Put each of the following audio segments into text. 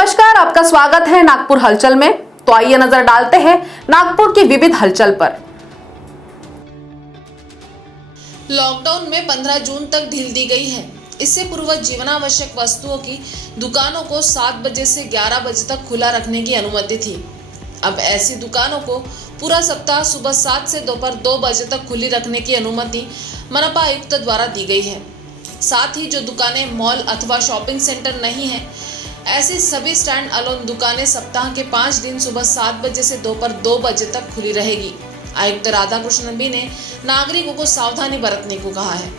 नमस्कार, आपका स्वागत है नागपुर हलचल में। तो आइए नजर डालते हैं नागपुर की विविध हलचल पर। लॉकडाउन में 15 जून तक ढील दी गई है। इससे पूर्व जीवनावश्यक वस्तुओं की दुकानों को 7 बजे से 11 बजे तक खुला रखने की अनुमति थी। अब ऐसी दुकानों को पूरा सप्ताह सुबह 7 से दोपहर 2 बजे तक खुली रखने की अनुमति मनपा आयुक्त द्वारा दी गई है। साथ ही जो दुकानें मॉल अथवा शॉपिंग सेंटर नहीं है, ऐसी सभी स्टैंड अलोन दुकानें सप्ताह के 5 दिन सुबह 7 बजे से दोपहर 2 बजे तक खुली रहेगी। आयुक्त राधाकृष्णन बी ने नागरिकों को सावधानी बरतने को कहा है।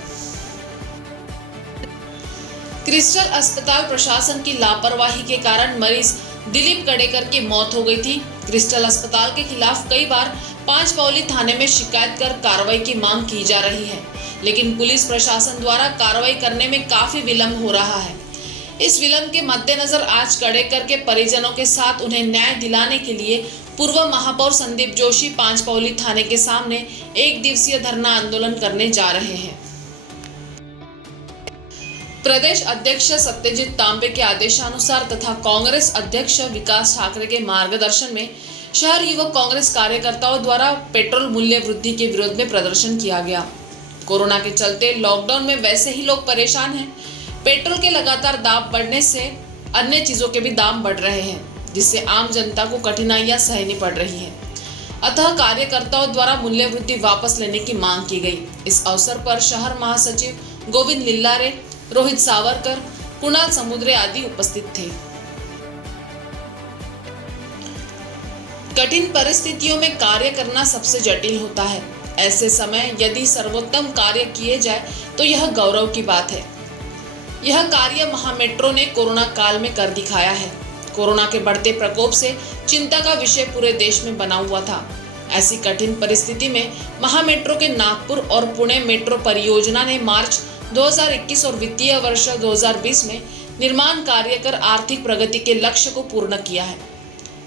क्रिस्टल अस्पताल प्रशासन की लापरवाही के कारण मरीज दिलीप कड़ेकर की मौत हो गई थी। क्रिस्टल अस्पताल के खिलाफ कई बार 5 पावली थाने में शिकायत कर कार्रवाई की मांग की जा रही है, लेकिन पुलिस प्रशासन द्वारा कार्रवाई करने में काफी विलंब हो रहा है। इस विलंब के मद्देनजर आज कड़ेकर के परिजनों के साथ उन्हें न्याय दिलाने के लिए पूर्व महापौर संदीप जोशी 5 पावली थाने के सामने 1 दिवसीय धरना आंदोलन करने जा रहे हैं। प्रदेश अध्यक्ष सत्यजीत तांबे के आदेशानुसार तथा कांग्रेस अध्यक्ष विकास ठाकरे के मार्गदर्शन में शहर युवक कांग्रेस कार्यकर्ताओं द्वारा पेट्रोल मूल्य वृद्धि के विरोध में प्रदर्शन किया गया। कोरोना के चलते लॉकडाउन में वैसे ही लोग परेशान हैं। पेट्रोल के लगातार दाम बढ़ने से अन्य चीजों के भी दाम बढ़ रहे हैं, जिससे आम जनता को कठिनाइयां सहनी पड़ रही है। अतः कार्यकर्ताओं द्वारा मूल्य वृद्धि वापस लेने की मांग की गई। इस अवसर पर शहर महासचिव गोविंद लिल्लारे, रोहित सावरकर, कुणाल समुद्रे आदि उपस्थित थे। कठिन परिस्थितियों में कार्य करना सबसे जटिल होता है। ऐसे समय यदि सर्वोत्तम कार्य किए जाए तो यह गौरव की बात है। यह कार्य महामेट्रो ने कोरोना काल में कर दिखाया है। कोरोना के बढ़ते प्रकोप से चिंता का विषय पूरे देश में बना हुआ था। ऐसी कठिन परिस्थिति में महामेट्रो के नागपुर और पुणे मेट्रो परियोजना ने मार्च 2021 और वित्तीय वर्ष 2020 में निर्माण कार्य कर आर्थिक प्रगति के लक्ष्य को पूर्ण किया है।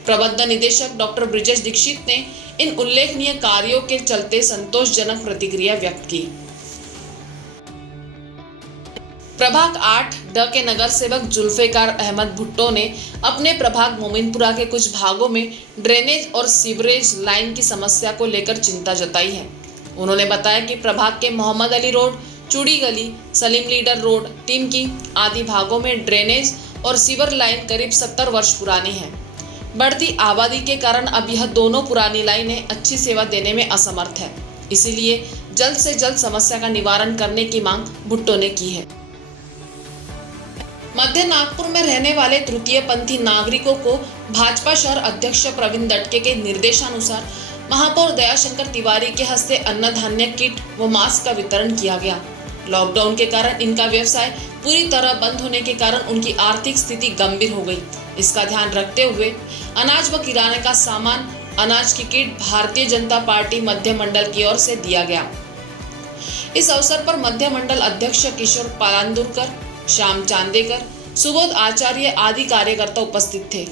प्रबंध निदेशक डॉक्टर ब्रिजेश दीक्षित ने इन उल्लेखनीय कार्यों के चलते संतोषजनक प्रतिक्रिया व्यक्त की। प्रभाग 8 ड के नगर सेवक जुल्फिकार अहमद भुट्टो ने अपने प्रभाग मोमिनपुरा के कुछ भागों में ड्रेनेज और सीवरेज लाइन की समस्या को लेकर चिंता जताई है। उन्होंने बताया कि प्रभाग के मोहम्मद अली रोड, चूड़ी गली, सलीम लीडर रोड, टिमकी आदि भागों में ड्रेनेज और सीवर लाइन करीब 70 वर्ष पुरानी है। बढ़ती आबादी के कारण अब यह दोनों पुरानी लाइनें अच्छी सेवा देने में असमर्थ है। इसीलिए जल्द से जल्द समस्या का निवारण करने की मांग भुट्टो ने की है। मध्य नागपुर में रहने वाले तृतीय पंथी नागरिकों को भाजपा शहर अध्यक्ष प्रवीण दटके के निर्देशानुसार महापौर दयाशंकर तिवारी के हस्ते अन्न धान्य किट व मास्क का वितरण किया गया। लॉकडाउन के कारण इनका व्यवसाय पूरी तरह बंद होने के कारण उनकी आर्थिक स्थिति गंभीर हो गई। इसका ध्यान रखते हुए अनाज व किराने का सामान, अनाज की किट भारतीय जनता पार्टी मध्य मंडल की ओर से दिया गया। इस अवसर पर मध्य मंडल अध्यक्ष किशोर पालांदुरकर, श्याम चांदेकर, सुबोध आचार्य आदि कार्यकर्ता उपस्थित थे।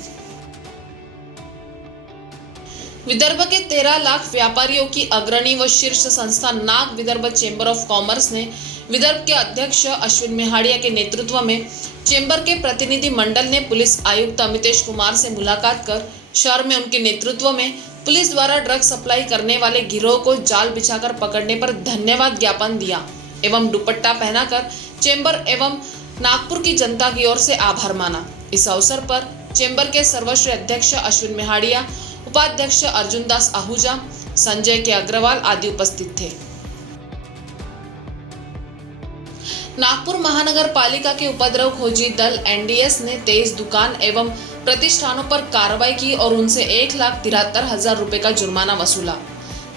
विदर्भ के 13 लाख व्यापारियों की अग्रणी व शीर्ष संस्था Nag Vidarbha chamber of commerce ने विदर्भ के अध्यक्ष अश्विन मेहाड़िया के नेतृत्व में चेंबर के प्रतिनिधि मंडल ने पुलिस आयुक्त अमितेश कुमार से मुलाकात कर शहर में उनके नेतृत्व में पुलिस द्वारा ड्रग सप्लाई करने वाले गिरोह को जाल बिछाकर पकड़ने पर धन्यवाद ज्ञापन दिया एवं दुपट्टा पहनाकर चेंबर एवं नागपुर की जनता की ओर से आभार माना। इस अवसर पर चेंबर के सर्वश्रेष्ठ अध्यक्ष अश्विन मेहाड़िया, उपाध्यक्ष अर्जुन दास आहूजा, संजय के अग्रवाल आदि उपस्थित थे। नागपुर महानगर पालिका के उपद्रव खोजी दल एनडीएस ने 23 दुकान एवं प्रतिष्ठानों पर कार्रवाई की और उनसे 1,73,000 रुपए का जुर्माना वसूला।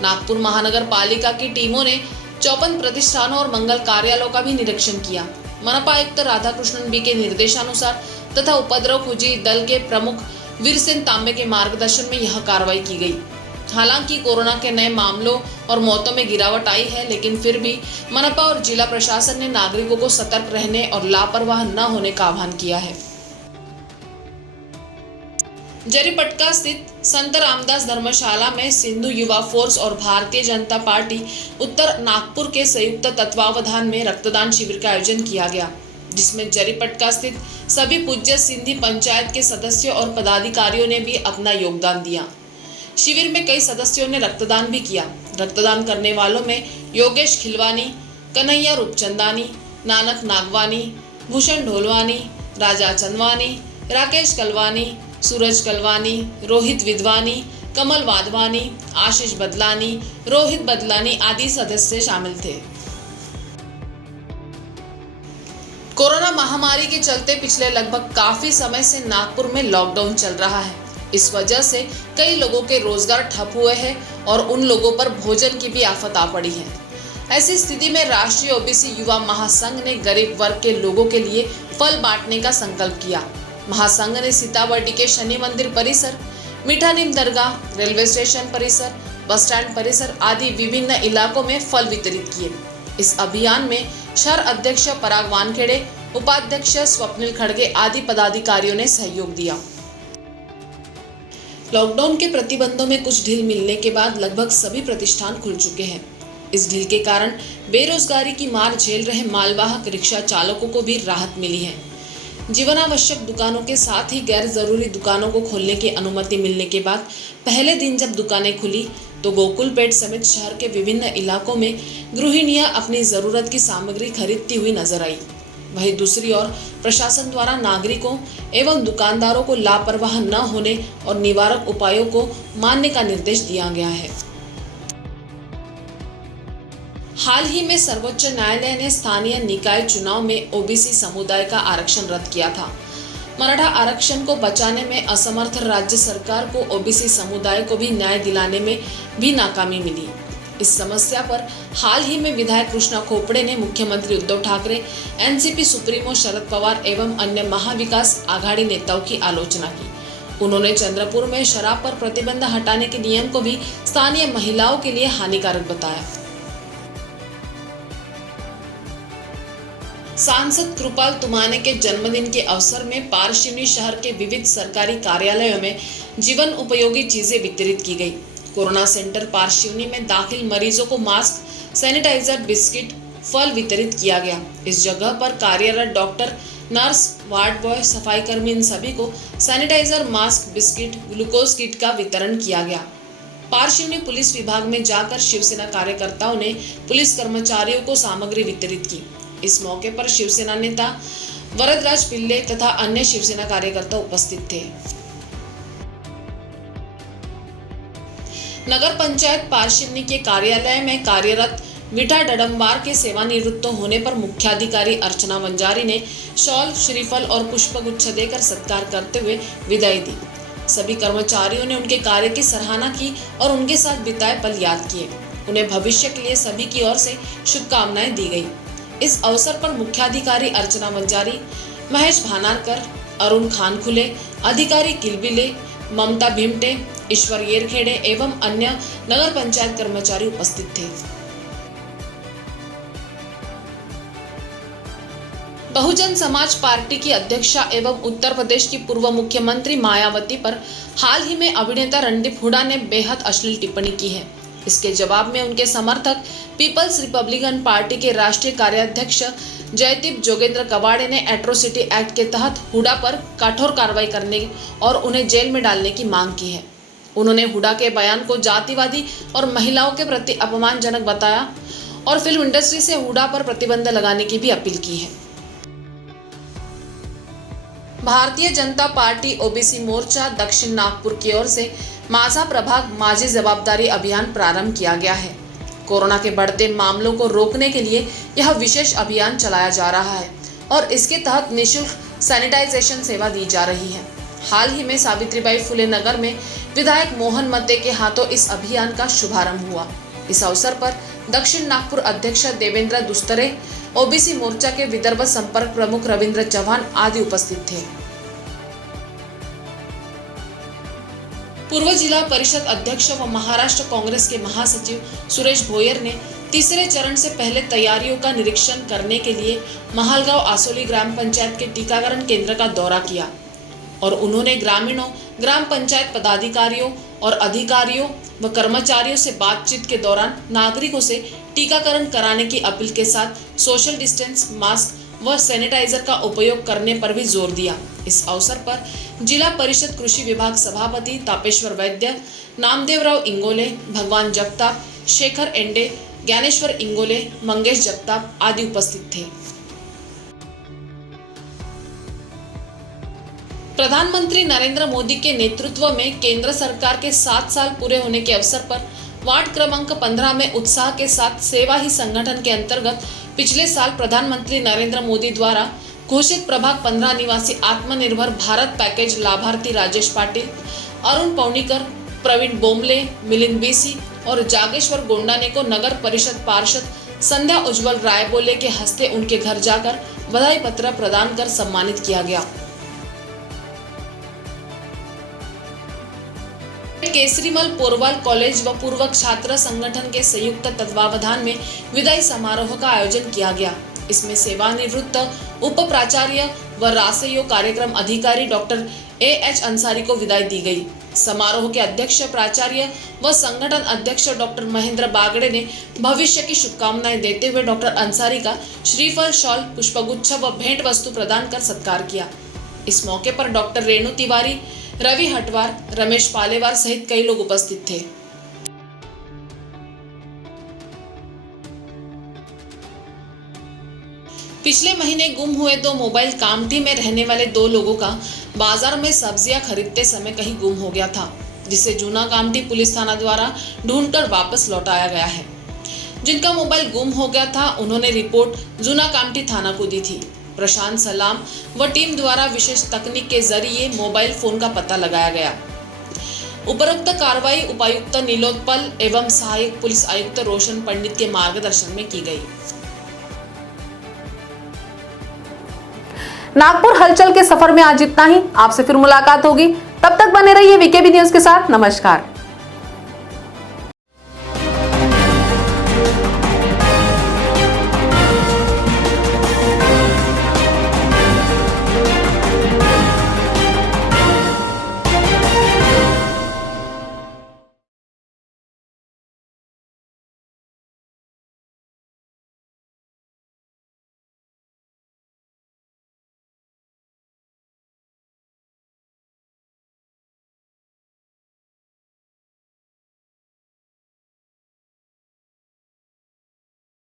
नागपुर महानगर पालिका की टीमों ने 54 प्रतिष्ठानों और मंगल कार्यालयों का भी निरीक्षण किया। मनपा आयुक्त राधाकृष्णन बी के निर्देशानुसार तथा उपद्रव खोजी दल के प्रमुख वीरसेन तांबे के मार्गदर्शन में यह कार्रवाई की गई। हालांकि कोरोना के नए मामलों और मौतों में गिरावट आई है, लेकिन फिर भी मनपा और जिला प्रशासन ने नागरिकों को सतर्क रहने और लापरवाह न होने का आह्वान किया है। जरीपटका स्थित संत रामदास धर्मशाला में सिंधु युवा फोर्स और भारतीय जनता पार्टी उत्तर नागपुर के संयुक्त तत्वावधान में रक्तदान शिविर का आयोजन किया गया, जिसमें जरीपटका स्थित सभी पूज्य सिंधी पंचायत के सदस्यों और पदाधिकारियों ने भी अपना योगदान दिया। शिविर में कई सदस्यों ने रक्तदान भी किया। रक्तदान करने वालों में योगेश खिलवानी, कन्हैया रूपचंदानी, नानक नागवानी, भूषण ढोलवानी, राजा चंदवानी, राकेश कलवानी, सूरज कलवानी, रोहित विद्वानी, कमल वाधवानी, आशीष बदलानी, रोहित बदलानी आदि सदस्य शामिल थे। कोरोना महामारी के चलते पिछले लगभग काफी समय से नागपुर में लॉकडाउन चल रहा है। इस वजह से कई लोगों के रोजगार ठप हुए हैं और उन लोगों पर भोजन की भी आफत आ पड़ी है। ऐसी स्थिति में राष्ट्रीय ओबीसी युवा महासंघ ने गरीब वर्ग के लोगों के लिए फल बांटने का संकल्प किया। महासंघ ने सीताबर्डी के शनि मंदिर परिसर, मीठानीम दरगाह, रेलवे स्टेशन परिसर, बस स्टैंड परिसर आदि विभिन्न इलाकों में फल वितरित किए। इस अभियान में शहर अध्यक्ष पराग वानखेड़े, उपाध्यक्ष स्वप्निल खड़गे आदि पदाधिकारियों ने सहयोग दिया। लॉकडाउन के प्रतिबंधों में कुछ ढील मिलने के बाद लगभग सभी प्रतिष्ठान खुल चुके हैं। इस ढील के कारण बेरोजगारी की मार झेल रहे मालवाहक रिक्शा चालकों को भी राहत मिली है। जीवनावश्यक दुकानों के साथ ही गैर जरूरी दुकानों को खोलने की अनुमति मिलने के बाद पहले दिन जब दुकानें खुली तो गोकुलपेट समेत शहर के विभिन्न इलाकों में गृहिणियां अपनी जरूरत की सामग्री खरीदती हुई नजर आई। वहीं दूसरी ओर प्रशासन द्वारा नागरिकों एवं दुकानदारों को लापरवाह न होने और निवारक उपायों को मानने का निर्देश दिया गया है। हाल ही में सर्वोच्च न्यायालय ने स्थानीय निकाय चुनाव में ओबीसी समुदाय का आरक्षण रद्द किया था। मराठा आरक्षण को बचाने में असमर्थ राज्य सरकार को ओबीसी समुदाय को भी न्याय दिलाने में भी नाकामी मिली। इस समस्या पर हाल ही में विधायक कृष्णा खोपड़े ने मुख्यमंत्री उद्धव ठाकरे, एनसीपी सुप्रीमो शरद पवार एवं अन्य महाविकास आघाड़ी नेताओं की आलोचना की। उन्होंने चंद्रपुर में शराब पर प्रतिबंध हटाने के नियम को भी स्थानीय महिलाओं के लिए हानिकारक बताया। सांसद कृपाल तुमाने के जन्मदिन के अवसर में पारशिवनी शहर के विविध सरकारी कार्यालयों में जीवन उपयोगी चीजें वितरित की गई। कोरोना सेंटर पारशिवनी में दाखिल मरीजों को मास्क, सैनिटाइजर, बिस्किट, फल वितरित किया गया। इस जगह पर कार्यरत डॉक्टर, नर्स, वार्ड बॉय, सफाई कर्मी इन सभी को sanitiser, mask, biscuit, glucose kit का वितरण किया गया। पारशिवनी पुलिस विभाग में जाकर शिवसेना कार्यकर्ताओं ने पुलिस कर्मचारियों को सामग्री वितरित की। इस मौके पर शिवसेना नेता वरदराज पिल्ले तथा अन्य शिवसेना कार्यकर्ता उपस्थित थे। नगर पंचायत पारशिवनी के कार्यालय में कार्यरत विठा डडम्बार के सेवानिवृत्त होने पर मुख्याधिकारी अर्चना वंजारी ने शॉल, श्रीफल और पुष्पगुच्छ देकर सत्कार करते हुए विदाई दी। सभी कर्मचारियों ने उनके कार्य की सराहना की और उनके साथ बिताए पल याद किए। उन्हें भविष्य के लिए सभी की ओर से शुभकामनाएं दी गई। इस अवसर पर मुख्याधिकारी अर्चना वंजारी, महेश भानारकर, अरुण खानखुले, अधिकारी किलबिले, ममता भिमटे, ईश्वर येरखेड़े एवं अन्य नगर पंचायत कर्मचारी उपस्थित थे। बहुजन समाज पार्टी की अध्यक्षा एवं उत्तर प्रदेश की पूर्व मुख्यमंत्री मायावती पर हाल ही में अभिनेता रणदीप हुड्डा ने बेहद अश्लील टिप्पणी की है। इसके जवाब में उनके समर्थक पीपल्स रिपब्लिकन पार्टी के राष्ट्रीय कार्याध्यक्ष जयदीप जोगेंद्र कवाड़े ने एट्रोसिटी एक्ट के तहत हुड्डा पर कठोर कार्रवाई करने और उन्हें जेल में डालने की मांग की है। उन्होंने हुड्डा के बयान को जातिवादी और महिलाओं के प्रति अपमानजनक बताया और फिल्म इंडस्ट्री से हुड्डा पर प्रतिबंध लगाने की भी अपील की है। भारतीय जनता पार्टी ओबीसी मोर्चा दक्षिण नागपुर की ओर से माझा प्रभाग माझी जवाबदारी अभियान प्रारंभ किया गया है। कोरोना के बढ़ते मामलों को रोकने के लिए यह विशेष अभियान चलाया जा रहा है और इसके तहत निःशुल्क सैनिटाइजेशन सेवा दी जा रही है। हाल ही में सावित्रीबाई फुले नगर में विधायक मोहन मते के हाथों इस अभियान का शुभारंभ हुआ। इस अवसर पर दक्षिण नागपुर अध्यक्ष देवेंद्र दुस्तरे, ओबीसी मोर्चा के विदर्भ संपर्क प्रमुख रविंद्र चौहान आदि उपस्थित थे। पूर्व जिला परिषद अध्यक्ष व महाराष्ट्र कांग्रेस के महासचिव सुरेश भोयर ने तीसरे चरण से पहले तैयारियों का निरीक्षण करने के लिए महालगांव आसोली ग्राम पंचायत के टीकाकरण केंद्र का दौरा किया और उन्होंने ग्रामीणों, ग्राम पंचायत पदाधिकारियों और अधिकारियों व कर्मचारियों से बातचीत के दौरान नागरिकों से टीकाकरण कराने की अपील के साथ सोशल डिस्टेंस, मास्क व सैनिटाइजर का उपयोग करने पर भी जोर दिया। इस अवसर पर जिला परिषद कृषि विभाग सभापति तापेश्वर वैद्य, नामदेवराव इंगोले, भगवान जगताप, शेखर एंडे, ज्ञानेश्वर इंगोले, मंगेश जगताप आदि उपस्थित थे। प्रधानमंत्री नरेंद्र मोदी के नेतृत्व में केंद्र सरकार के 7 साल पूरे होने के अवसर पर वार्ड क्रमांक 15 में उत्साह के साथ सेवा ही संगठन के अंतर्गत पिछले साल प्रधानमंत्री नरेंद्र मोदी द्वारा घोषित प्रभाग 15 निवासी आत्मनिर्भर भारत पैकेज लाभार्थी राजेश पाटिल, अरुण पौनीकर, प्रवीण बोमले, मिलिंद बीसी और जागेश्वर गोंडाने को नगर परिषद पार्षद संध्या उज्जवल रायबोले के हस्ते उनके घर जाकर बधाई पत्र प्रदान कर सम्मानित किया गया। केसरीमल पोरवाल कॉलेज व पूर्व छात्र संगठन के संयुक्त तत्वावधान में विदाई समारोह का आयोजन किया गया। इसमें सेवानिवृत्त उप प्राचार्य व रासयो कार्यक्रम अधिकारी डॉक्टर A.H. अंसारी को विदाई दी गई। समारोह के अध्यक्ष प्राचार्य व संगठन अध्यक्ष डॉक्टर महेंद्र बागड़े ने भविष्य की शुभकामनाएं देते हुए डॉक्टर अंसारी का श्रीफल, शॉल, पुष्पगुच्छ व भेंट वस्तु प्रदान कर सत्कार किया। इस मौके पर डॉक्टर रेणु तिवारी, रवि हटवार, रमेश पालेवार सहित कई लोग उपस्थित थे। पिछले महीने गुम हुए 2 मोबाइल कामठी में रहने वाले 2 लोगों का बाजार में सब्जियां खरीदते समय कहीं गुम हो गया था, जिसे जूना कामठी पुलिस थाना द्वारा ढूंढकर वापस लौटाया गया है। जिनका मोबाइल गुम हो गया था, उन्होंने रिपोर्ट जूना कामठी थाना को दी थी। प्रशांत सलाम व टीम द्वारा विशेष तकनीक के जरिए मोबाइल फोन का पता लगाया गया। उपरोक्त कार्रवाई उपायुक्त नीलोत्पल एवं सहायक पुलिस आयुक्त रोशन पंडित के मार्गदर्शन में की गई। नागपुर हलचल के सफर में आज इतना ही। आपसे फिर मुलाकात होगी, तब तक बने रहिए वीकेबी न्यूज के साथ। नमस्कार।